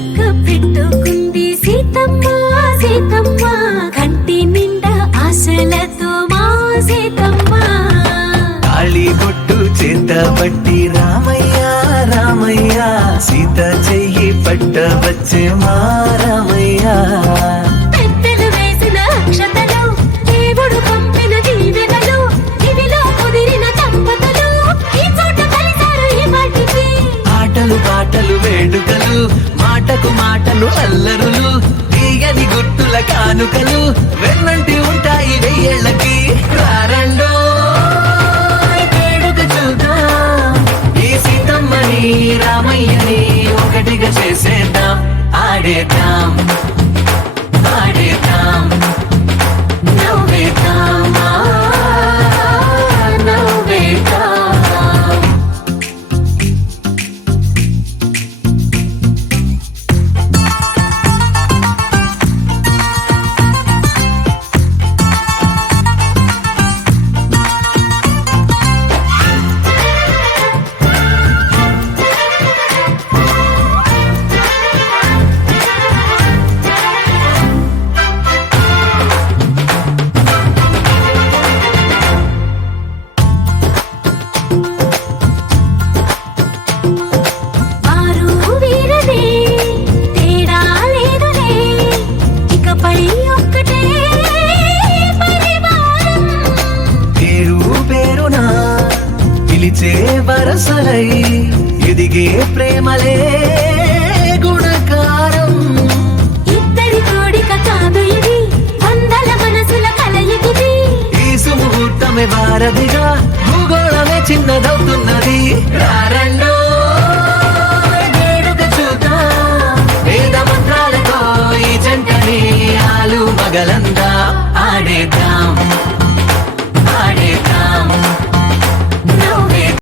చుక్క పెట్టుకుంది సీతమ్మ సీతమ్మ కంటి నిండా ఆశలతో మా సీతమ్మ తాళి బొట్టు చేత పట్టి రామయ్య రామయ్య సీత చెయ్యి పట్ట వచ్చే మా రామయ్య పెద్దలు వేసిన అక్షతలు దేవుడు పంపిన దీవెనలు ఇవిలో కుదిరిన దంపతులు ఈ చోట కలిసారు ఈ వాటికి ఆటలు పాటలు వేడుకలు మాటకు మాటలు అల్లరులు తీయని గుర్తుల కానుకలు వెన్నంటి ఉంటాయి వెయ్యేళ్ళకి రారండో వేడుక చూద్దాం ఈ సీతమ్మని రామయ్యని ఒకటిగా చేసేద్దాం ఆడేద్దాం ఆడేద్దాం నవ్వేద్దాం నవ్వేద్దాం వారు వీరనే తేడా లేదులే ఇకపై ఒక్కటే పరివారం పేరు పేరునా పిలిచే వరసలై ఎదిగే ప్రేమలే గుణకారం ఇద్దరి కోడిక కాదు ఇది వందల మనసుల కలయికిది ఈ సుముహూర్తమే వారధిగా భూగోళమే చిన్నదవుతున్నది